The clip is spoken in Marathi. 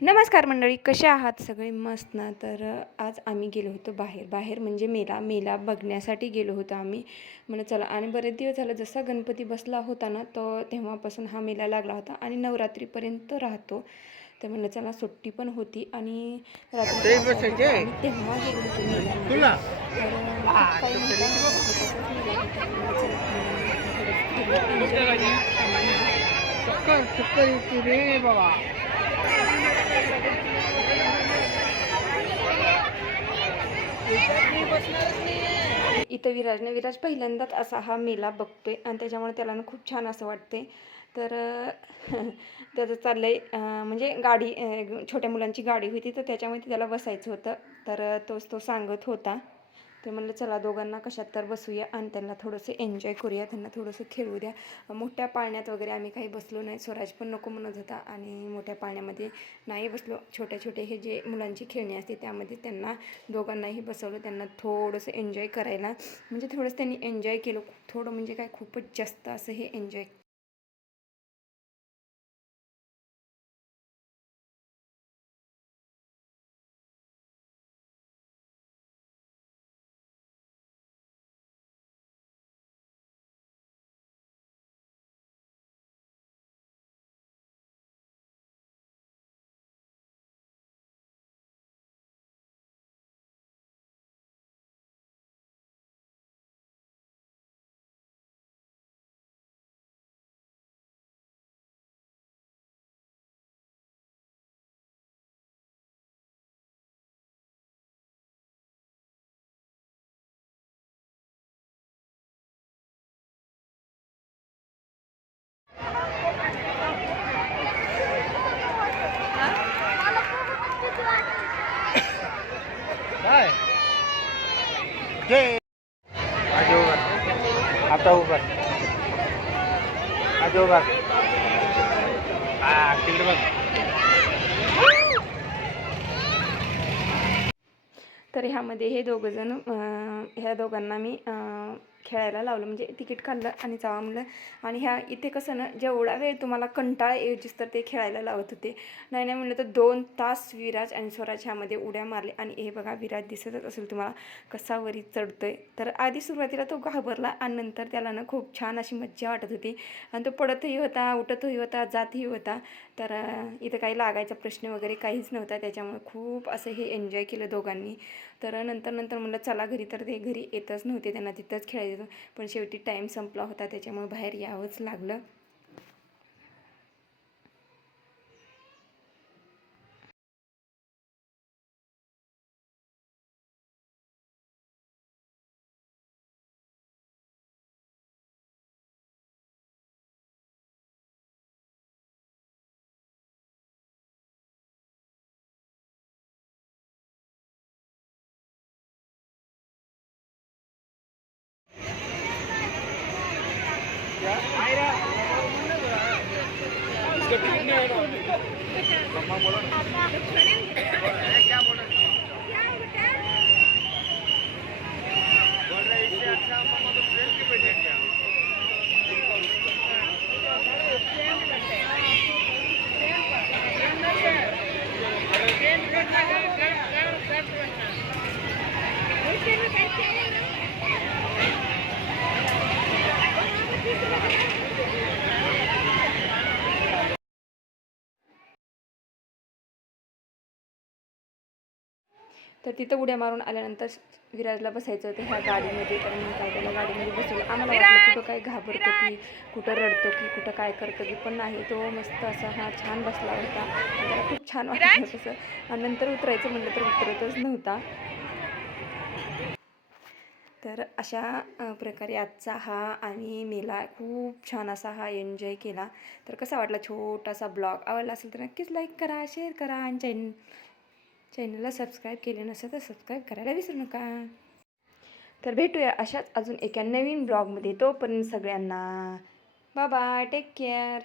नमस्कार मंडळी, कशा आहात सगळे? मस्त ना. तर आज आम्ही गेलो होतो बाहेर म्हणजे मेला बघण्यासाठी गेलो होतो आम्ही. म्हणलं चला, आणि बरेच दिवस झालं जसा गणपती बसला होता ना, तो तेव्हापासून हा मेला लागला होता आणि नवरात्रीपर्यंत राहतो. तर म्हणलं चला, सुट्टी पण होती आणि रात्रीचे 8 वाजले तर आम्ही तेव्हा गेलो होतो मेल्यामध्ये. तर खूप काही नव्हता, मोठा छोटासाच मेला होता. तर म्हणलं चला, मुलांना आपण थोडंसं फिरून एन्जॉय करून आलो घरी. इथं विराज पहिल्यांदाच असा हा मेला बघतोय आणि त्याच्यामुळे त्याला ना खूप छान असं वाटते. तर त्याचं चाललंय म्हणजे गाडी, छोट्या मुलांची गाडी होती तर त्याच्यामध्ये त्याला बसायचं होतं. तर तो सांगत होता. ते म्हणलं चला, दोघांना कशात तर बसूया आणि त्यांना थोडंसं एन्जॉय करूया, त्यांना थोडंसं खेळू द्या. मोठ्या पाळण्यात वगैरे आम्ही काही बसलो नाही. स्वराज पण नको म्हणत होता आणि मोठ्या पाळण्यामध्ये नाही बसलो. छोटे हे जे मुलांची खेळणी असते त्यामध्ये त्यांना दोघांनाही बसवलं. त्यांना थोडंसं एन्जॉय करायला, म्हणजे थोडंसं त्यांनी एन्जॉय केलं. थोडं म्हणजे काय, खूपच जास्त असं हे एन्जॉय. काय जय आजोबा आता उभा आजोबा तिकडे बघ. तर ह्यामध्ये हे दोघंजण, ह्या दोघांना मी खेळायला लावलं, म्हणजे तिकीट काढलं आणि जावा म्हणलं. आणि ह्या इथे कसं ना, जेवढा वेळ तुम्हाला कंटाळा यायचीच तर ते खेळायला लावत होते. नाही म्हणलं तर 2 तास विराज आणि स्वराज ह्यामध्ये उड्या मारले. आणि हे बघा, विराज दिसतच असेल तुम्हाला कसा वरी चढतोय. तर आधी सुरुवातीला तो घाबरला आणि नंतर त्याला ना खूप छान अशी मज्जा वाटत होती. आणि तो पडतही होता, उठतही होता, जातही होता. तर इथं काही लागायचा प्रश्न वगैरे काहीच नव्हता. त्याच्यामुळे खूप असं हे एन्जॉय केलं दोघांनी. तर नंतर म्हणलं चला घरी. तर ते घरी येतच नव्हते, त्यांना तिथंच खेळायचं. पण शेवटी टाईम संपला होता, त्याच्यामुळे बाहेर यावंच लागलं. तर तिथं उड्या मारून आल्यानंतर विराजला बसायचं होतं ह्या गाडीमध्ये. तर मग काय, त्याला गाडीमध्ये बसवलं. आम्हाला वाटलं कुठं काय घाबरतो की कुठं रडतो की कुठं काय करतो की, पण नाही, तो मस्त असा हा छान बसला होता आणि त्याला खूप छान वाटलं तसं. आणि नंतर उतरायचं म्हटलं तर उतरतच नव्हता. तर अशा प्रकारे आजचा हा आम्ही मेला खूप छान असा हा एन्जॉय केला. तर कसा वाटला छोटासा ब्लॉग? आवडला असेल तर नक्कीच लाईक करा, शेअर करा आणि चॅनलला सबस्क्राईब केले नसेल तर सबस्क्राईब करायला विसरू नका. तर भेटूया अशाच अजून एका नवीन ब्लॉगमध्ये. तोपर्यंत सगळ्यांना बाय बाय, टेक केअर.